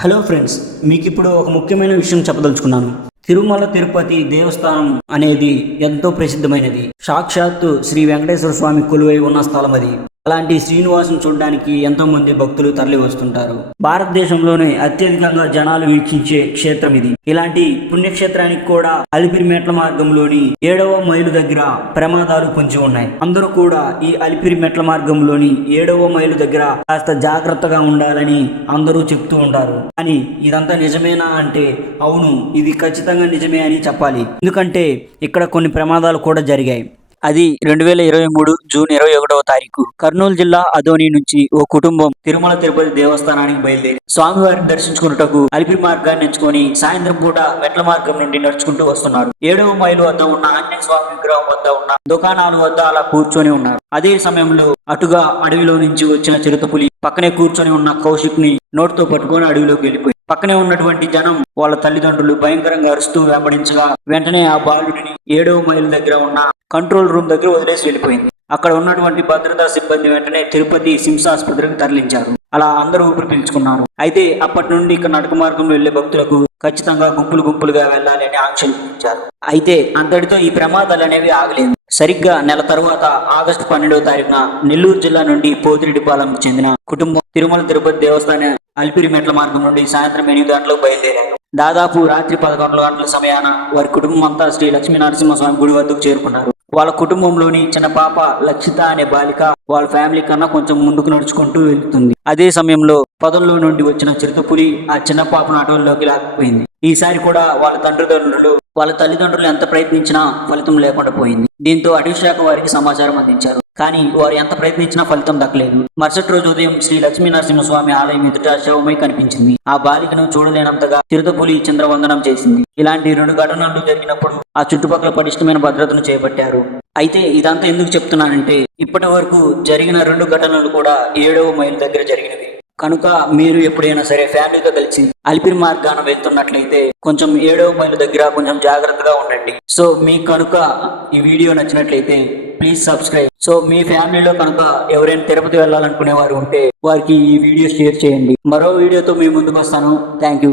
Hello friends, మీకు ఇప్పుడు ఒక ముఖ్యమైన విషయం చెప్పదలుచుకున్నాను. తిరుమల తిరుపతి దేవస్థానం అనేది ఎంతో ప్రసిద్ధమైనది. సాక్షాత్తు శ్రీ వెంకటేశ్వర స్వామి కొలువై ఉన్న స్థలం అది. అలాంటి శ్రీనివాసం చూడడానికి ఎంతో మంది భక్తులు తరలి వస్తుంటారు. భారతదేశంలోనే అత్యధికంగా జనాలు వీక్షించే క్షేత్రం ఇది. ఇలాంటి పుణ్యక్షేత్రానికి కూడా అలిపిరి మెట్ల మార్గంలోని 7వ మైలు దగ్గర ప్రమాదాలు పొంచి ఉన్నాయి. అందరూ కూడా ఈ అలిపిరి మెట్ల మార్గంలోని 7వ మైలు దగ్గర కాస్త జాగ్రత్తగా ఉండాలని అందరూ చెప్తూ ఉంటారు. అని ఇదంతా నిజమేనా అంటే అవును, ఇది ఖచ్చితంగా నిజమే అని చెప్పాలి. ఎందుకంటే ఇక్కడ కొన్ని ప్రమాదాలు కూడా జరిగాయి. అది 2023 జూన్ 21వ తారీఖు కర్నూలు జిల్లా అదోని నుంచి ఓ కుటుంబం తిరుమల తిరుపతి దేవస్థానానికి బయలుదేరి స్వామివారిని దర్శించుకున్నటకు అలిపిరి మార్గాన్ని ఎంచుకొని సాయంత్రం పూట మెట్ల మార్గం నుండి నడుచుకుంటూ వస్తున్నారు. 7వ మైలు వద్ద ఉన్న ఆంజనేయ స్వామి విగ్రహం వద్ద ఉన్న దుకాణాల వద్ద అలా కూర్చొని ఉన్నారు. అదే సమయంలో అటుగా అడవిలో నుంచి వచ్చిన చిరుతపులి పక్కనే కూర్చొని ఉన్న కౌశిక్ ని నోటితో పట్టుకొని అడవిలోకి వెళ్ళిపోయి పక్కనే ఉన్నటువంటి జనం వాళ్ళ తల్లిదండ్రులు భయంకరంగా అరుస్తూ వెంబడించగా వెంటనే ఆ బాలుడిని 7వ మైలు దగ్గర ఉన్న కంట్రోల్ రూమ్ దగ్గర వదిలేసి వెళ్ళిపోయింది. అక్కడ ఉన్నటువంటి భద్రతా సిబ్బంది వెంటనే తిరుపతి సిమ్స్ ఆసుపత్రికి తరలించారు. అలా అందరూ ఊపిరి పీల్చుకున్నారు. అయితే అప్పటి నుండి ఇక్కడ నడక మార్గంలో వెళ్లే భక్తులకు ఖచ్చితంగా గుంపులుగా వెళ్ళాలి అని ఆంక్షలు విధించారు. అయితే అంతటితో ఈ ప్రమాదాలు అనేవి ఆగలేదు. సరిగ్గా నెల తర్వాత ఆగస్టు 12వ తారీఖున నెల్లూరు జిల్లా నుండి పోతిరెడ్డిపాలెంకు చెందిన కుటుంబం తిరుమల తిరుపతి దేవస్థాన అలిపిరి మెట్ల మార్గం నుండి సాయంత్రం 8 గంటలకు బయలుదేరారు. దాదాపు రాత్రి 11 గంటల సమయాన వారి కుటుంబం అంతా శ్రీ లక్ష్మీ నరసింహస్వామి గుడి వద్దకు చేరుకున్నారు. వాళ్ళ కుటుంబంలోని చిన్న పాప లక్షిత అనే బాలిక వాళ్ళ ఫ్యామిలీ కన్నా కొంచెం ముందుకు నడుచుకుంటూ వెళ్తుంది. అదే సమయంలో పొదల్లో నుండి వచ్చిన చిరుతపులి ఆ చిన్న పాపను అటవీలోకి లాక్కుపోయింది. ఈసారి కూడా వాళ్ళ తల్లిదండ్రులు ఎంత ప్రయత్నించినా ఫలితం లేకుండా పోయింది. దీంతో అటవీ శాఖ వారికి సమాచారం అందించారు. కానీ వారు ఎంత ప్రయత్నించినా ఫలితం దక్కలేదు. మరుసటి రోజు ఉదయం శ్రీ లక్ష్మీ నరసింహస్వామి ఆలయం ఎదుట శవమై కనిపించింది. ఆ బాలికను చూడలేనంతగా చిరుతపులి చంద్రవందనం చేసింది. ఇలాంటి 2 ఘటనలు జరిగినప్పుడు ఆ చుట్టుపక్కల పటిష్టమైన భద్రతను చేపట్టారు. అయితే ఇదంతా ఎందుకు చెప్తున్నానంటే ఇప్పటి వరకు జరిగిన 2 ఘటనలు కూడా 7వ మైలు దగ్గర జరిగినవి. కనుక మీరు ఎప్పుడైనా సరే ఫ్యామిలీతో కలిసి అలిపిరి మార్గాన వెళ్తున్నట్లయితే కొంచెం 7వ మైలు దగ్గర కొంచెం జాగ్రత్తగా ఉండండి. సో మీకు కనుక ఈ వీడియో నచ్చినట్లయితే ప్లీజ్ సబ్స్క్రైబ్. సో మీ ఫ్యామిలీలో కనుక ఎవరైనా తిరుపతి వెళ్ళాలనుకునే వారు ఉంటే వారికి ఈ వీడియో షేర్ చేయండి. మరో వీడియోతో మీ ముందుకు వస్తాను. Thank you.